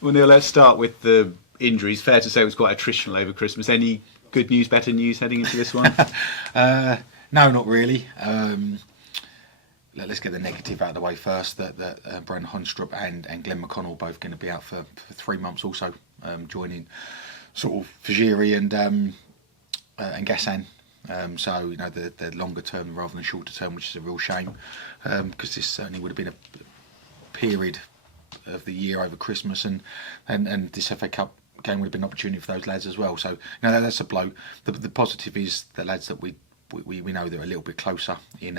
Well, Neil, let's start with the injuries. Fair to say it was quite attritional over Christmas. Any good news, better news heading into this one? Uh, no, not really. Let's get the negative out of the way first. That Brendan Hunstrup and Glenn McConnell are both going to be out for 3 months also, joining sort of Fajiri and Gassan. So the longer term rather than shorter term, which is a real shame, because this certainly would have been a period of the year over Christmas, and this FA Cup game would have been an opportunity for those lads as well. So that's a blow. The positive is the lads that we know they're a little bit closer in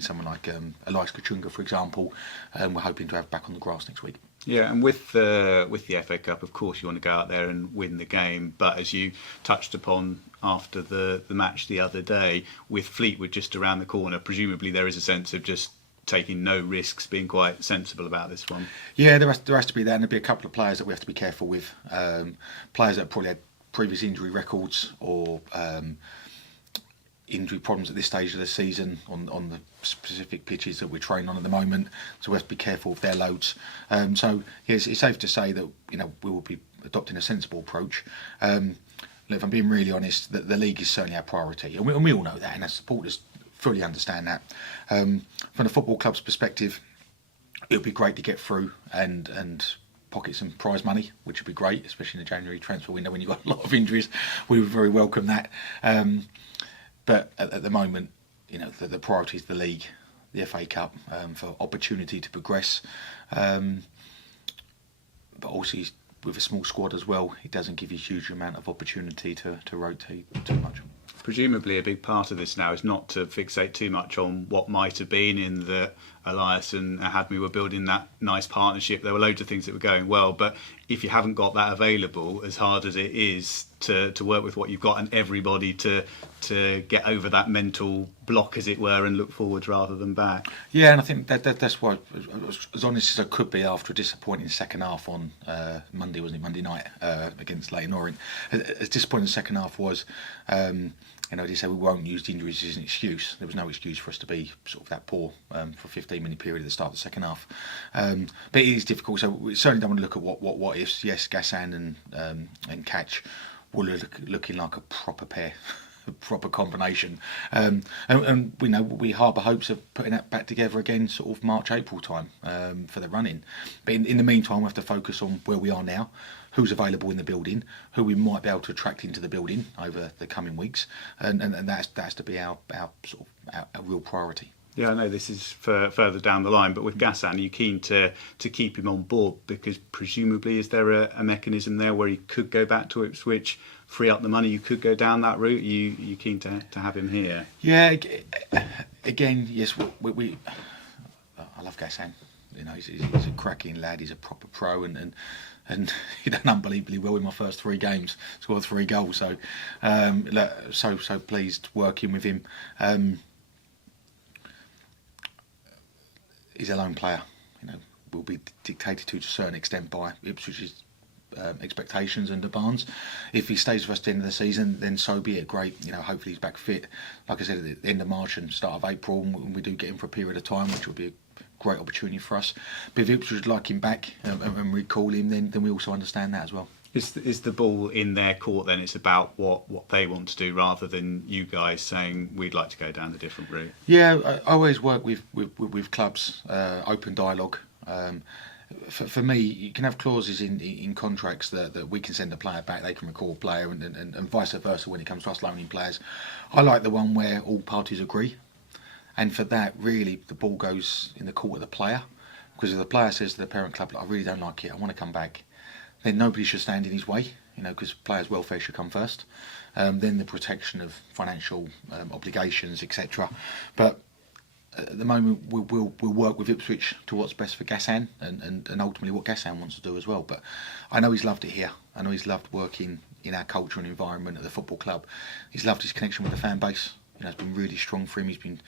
someone like Elias Kachunga, for example. We're hoping to have back on the grass next week. Yeah, and with the FA Cup, of course, you want to go out there and win the game. But as you touched upon after the match the other day, with Fleetwood just around the corner, presumably there is a sense of just taking no risks, being quite sensible about this one. Yeah, there has to be that, and there'll be a couple of players that we have to be careful with. Players that probably had previous injury records or injury problems at this stage of the season on the specific pitches that we're training on at the moment, so we have to be careful of their loads. So yes, it's safe to say that we will be adopting a sensible approach. If I'm being really honest, the league is certainly our priority, and we all know that, and our supporters fully understand that. From the football club's perspective, it would be great to get through and pocket some prize money, which would be great, especially in the January transfer window when you've got a lot of injuries. We would very welcome that. But at the moment, the priority is the league, the FA Cup, for opportunity to progress. But also, with a small squad as well, it doesn't give you a huge amount of opportunity to rotate too much. Presumably a big part of this now is not to fixate too much on what might have been, in that Elias and Ahadmi were building that nice partnership. There were loads of things that were going well, but if you haven't got that available, as hard as it is to work with what you've got and everybody to get over that mental block, as it were, and look forwards rather than back. Yeah, and I think that's why I was as honest as I could be after a disappointing second half on Monday, wasn't it? Monday night against Leyton Orient. As disappointing the second half was, they say we won't use the injuries as an excuse. There was no excuse for us to be sort of that poor for a 15-minute period at the start of the second half. But it is difficult, so we certainly don't want to look at what ifs. Yes, Gassan and Catch were looking like a proper pair. A proper combination, and we harbour hopes of putting that back together again sort of March, April time for the run-in. But in the meantime, we have to focus on where we are now, who's available in the building, who we might be able to attract into the building over the coming weeks, and that has to be our sort of our real priority. Yeah, I know this is further down the line, but with Gassan, are you keen to keep him on board? Because presumably, is there a mechanism there where he could go back to Ipswich, free up the money? You could go down that route. Are you keen to have him here? Yeah, again, yes, we I love Gassan. He's a cracking lad. He's a proper pro, and he done unbelievably well in my first 3 games. Scored 3 goals, so so pleased working with him. He's a lone player. Will be dictated to a certain extent by Ipswich's expectations and demands. If he stays with us at the end of the season, then so be it. Great. Hopefully he's back fit. Like I said, at the end of March and start of April, and we do get him for a period of time, which will be a great opportunity for us. But if Ipswich would like him back and recall him, then we also understand that as well. Is the ball in their court then? It's about what they want to do rather than you guys saying we'd like to go down a different route? Yeah, I always work with clubs, open dialogue. For me, you can have clauses in contracts that we can send a player back, they can recall a player, and vice versa when it comes to us loaning players. I like the one where all parties agree, and for that, really, the ball goes in the court of the player, because if the player says to the parent club, I really don't like it, I want to come back, then nobody should stand in his way, because players' welfare should come first. Then the protection of financial obligations, etc. But at the moment, we'll work with Ipswich to what's best for Gassan and ultimately what Gassan wants to do as well. But I know he's loved it here. I know he's loved working in our culture and environment at the football club. He's loved his connection with the fan base. It's been really strong for him. He's been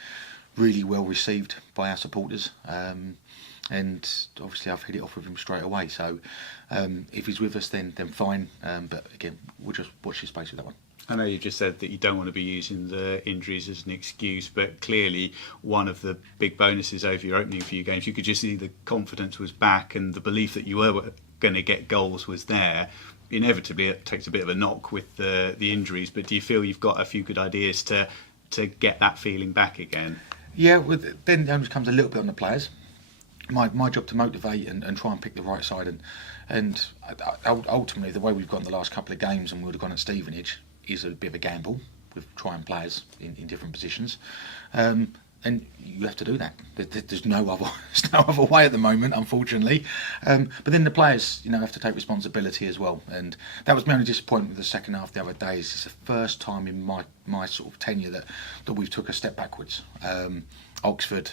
really well received by our supporters. And obviously I've hit it off with him straight away. So if he's with us, then fine. But again, we'll just watch his space with that one. I know you just said that you don't want to be using the injuries as an excuse, but clearly one of the big bonuses over your opening few games, you could just see the confidence was back and the belief that you were going to get goals was there. Inevitably, it takes a bit of a knock with the injuries, but do you feel you've got a few good ideas to get that feeling back again? Yeah, then it only comes a little bit on the players. My job to motivate and try and pick the right side, and ultimately the way we've gone the last couple of games and we would have gone at Stevenage is a bit of a gamble with trying players in different positions, and you have to do that. There's no other way at the moment, unfortunately. But then the players, have to take responsibility as well, and that was my only disappointment with the second half the other day. It's the first time in my sort of tenure that we've took a step backwards. Oxford,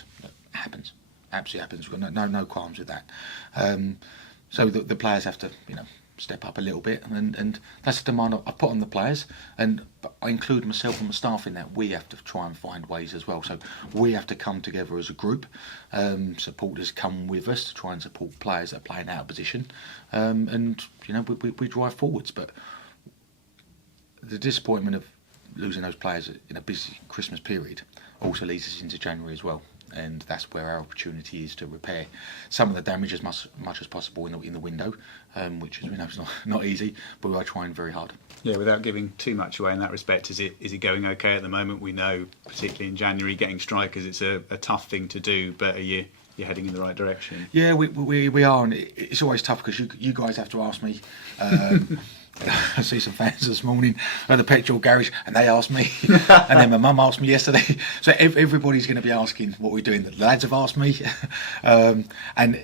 happens. Absolutely happens. We've got no qualms with that. So the players have to, step up a little bit, and that's the demand I put on the players, and I include myself and my staff in that. We have to try and find ways as well. So we have to come together as a group. Supporters come with us to try and support players that are playing out of position, and we drive forwards. But the disappointment of losing those players in a busy Christmas period also leads us into January as well. And that's where our opportunity is to repair some of the damage as much as possible in the window, which, as we know, is not easy, but we are trying very hard. Yeah, without giving too much away in that respect, is it going okay at the moment? We know, particularly in January, getting strikers, it's a tough thing to do, but are you're heading in the right direction? Yeah, we are, and it's always tough because you guys have to ask me. I see some fans this morning at the petrol garage, and they asked me, and then my mum asked me yesterday. So everybody's going to be asking what we're doing. The lads have asked me, and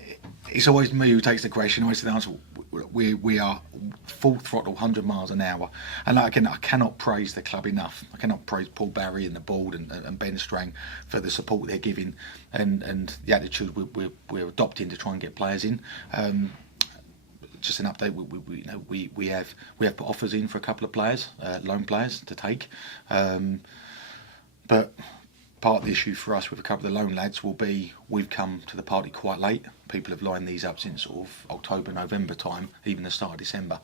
it's always me who takes the question. Always the answer. We are full throttle, 100 miles an hour, and again, I cannot praise the club enough. I cannot praise Paul Barry and the board and Ben Strang for the support they're giving and the attitude we're adopting to try and get players in. Just an update. We have put offers in for a couple of players, loan players to take, but part of the issue for us with a couple of the loan lads will be we've come to the party quite late. People have lined these up since sort of October, November time, even the start of December,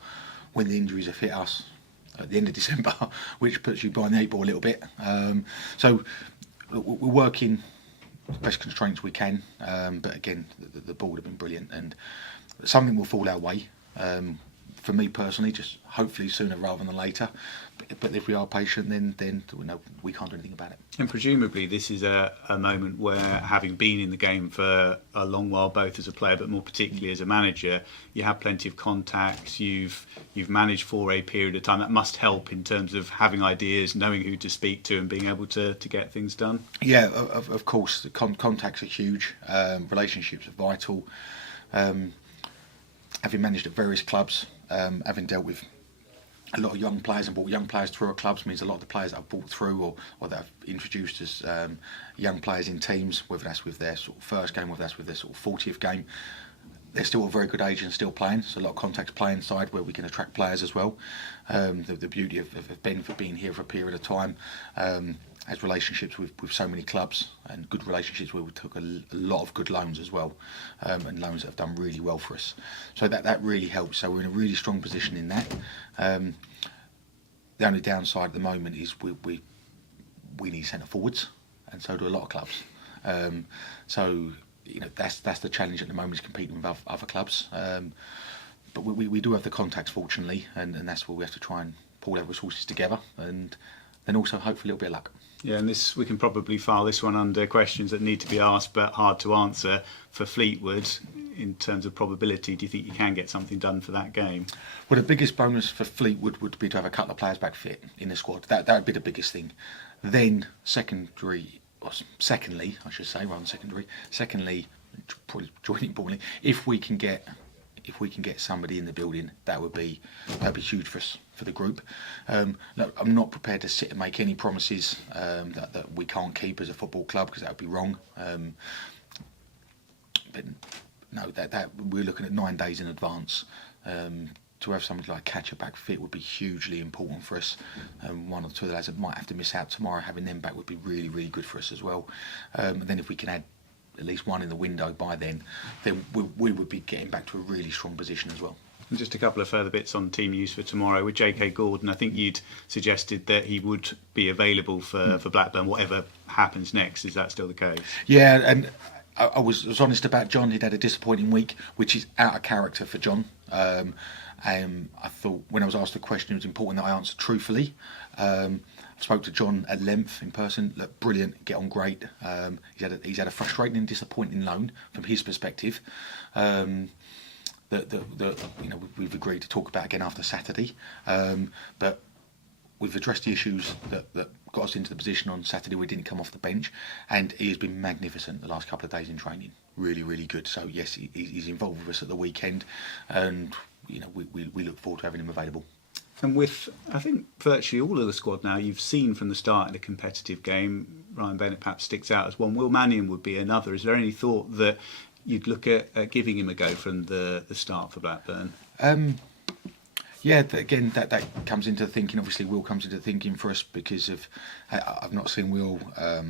when the injuries have hit us at the end of December, which puts you behind the eight ball a little bit. So we're working the best constraints we can, but again, the board have been brilliant, and something will fall our way. For me personally, just hopefully sooner rather than later. But if we are patient, then we can't do anything about it. And presumably, this is a moment where, having been in the game for a long while, both as a player but more particularly as a manager, you have plenty of contacts. You've managed for a period of time. That must help in terms of having ideas, knowing who to speak to, and being able to get things done. Yeah, of course, the contacts are huge. Relationships are vital. Having managed at various clubs, having dealt with a lot of young players and brought young players through our clubs means a lot of the players that I've brought through or that I've introduced as young players in teams, whether that's with their sort of first game, whether that's with their sort of 40th game, they're still a very good age and still playing. So a lot of contacts playing side where we can attract players as well. The beauty of Ben for being here for a period of time has relationships with so many clubs and good relationships where we took a lot of good loans as well, and loans that have done really well for us. So that really helps. So we're in a really strong position in that. The only downside at the moment is we need centre forwards, and so do a lot of clubs. So that's the challenge at the moment, is competing with other clubs. But we do have the contacts, fortunately, and that's where we have to try and pull our resources together, and then also hopefully a little bit of luck. Yeah, and we can probably file this one under questions that need to be asked but hard to answer. For Fleetwood, in terms of probability, do you think you can get something done for that game? Well, the biggest bonus for Fleetwood would be to have a couple of players back fit in the squad. That would be the biggest thing. Then secondly, I should say, rather than secondary. Secondly, probably joining importantly, if we can get somebody in the building, that'd be huge for us, for the group. Look, I'm not prepared to sit and make any promises that we can't keep as a football club, because that would be wrong. But no, that we're looking at 9 days in advance. To have somebody like Catcher back fit would be hugely important for us. One or two of the lads that might have to miss out tomorrow, having them back would be really, really good for us as well. And then if we can add at least one in the window by then we would be getting back to a really strong position as well. And just a couple of further bits on team news for tomorrow. With J.K. Gordon, I think you'd suggested that he would be available for Blackburn, whatever happens next. Is that still the case? Yeah, and I was honest about John. He'd had a disappointing week, which is out of character for John. I thought when I was asked the question, it was important that I answered truthfully. I spoke to John at length in person. Look, brilliant, get on great. He's had a frustrating and disappointing loan from his perspective. We've agreed to talk about again after Saturday, but we've addressed the issues that got us into the position on Saturday. We didn't come off the bench, and he has been magnificent the last couple of days in training. Really, really good. So yes, he's involved with us at the weekend, and we look forward to having him available. And with, I think, virtually all of the squad now, you've seen from the start in a competitive game, Ryan Bennett perhaps sticks out as one. Will Mannion would be another. Is there any thought that you'd look at giving him a go from the start for Blackburn? Yeah, again, that comes into thinking. Obviously, Will comes into thinking for us because of I've not seen Will,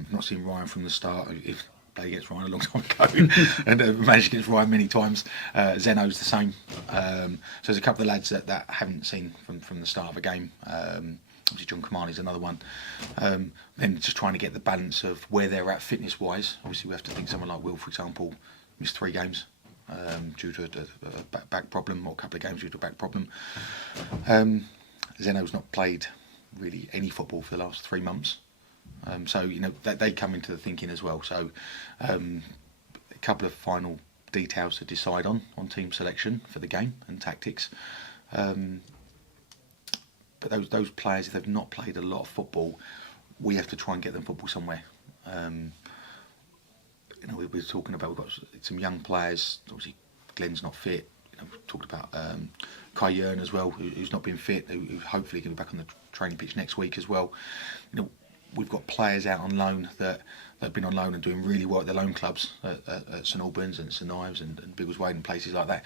not seen Ryan from the start. If played against Ryan a long time ago, and managed against Ryan many times. Zeno's the same. So there's a couple of lads that haven't seen from the start of a game. Obviously, John Kamani's another one. Then just trying to get the balance of where they're at fitness-wise. Obviously, we have to think someone like Will, for example, missed 3 games. Due to a back problem, or a couple of games due to a back problem. Zeno's not played really any football for the last 3 months, so that they come into the thinking as well. So a couple of final details to decide on team selection for the game and tactics. But those players, if they've not played a lot of football, we have to try and get them football somewhere. We're talking about, we've got some young players. Obviously, Glenn's not fit. We've talked about Kai Yearn as well, who's not been fit, who hopefully can be back on the training pitch next week as well. We've got players out on loan that have been on loan and doing really well at their loan clubs at St Albans and St Ives and Biggleswade and places like that.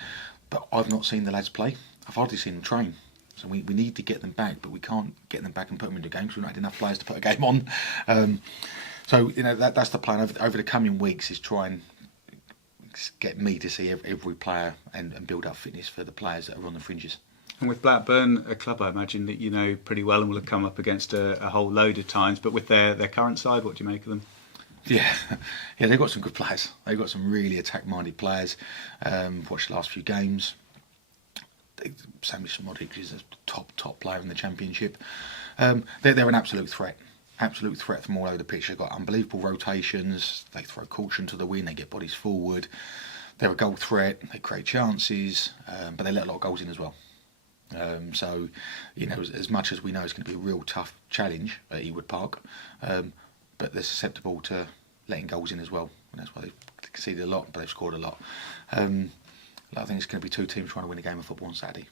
But I've not seen the lads play. I've hardly seen them train. So we need to get them back, but we can't get them back and put them into games. We've not had enough players to put a game on. So that's the plan over the coming weeks, is try and get me to see every player and build up fitness for the players that are on the fringes. And with Blackburn, a club I imagine that you know pretty well and will have come up against a whole load of times, but with their current side, what do you make of them? Yeah, they've got some good players. They've got some really attack-minded players. Watched the last few games. Sammy Smodic is a top player in the Championship. They're an absolute threat. Absolute threat from all over the pitch. They've got unbelievable rotations. They throw caution to the wind. They get bodies forward. They're a goal threat. They create chances, but they let a lot of goals in as well. So, as much as we know it's going to be a real tough challenge at Ewood Park, but they're susceptible to letting goals in as well, and that's why they've conceded a lot, but they've scored a lot. I think it's going to be 2 teams trying to win a game of football on Saturday.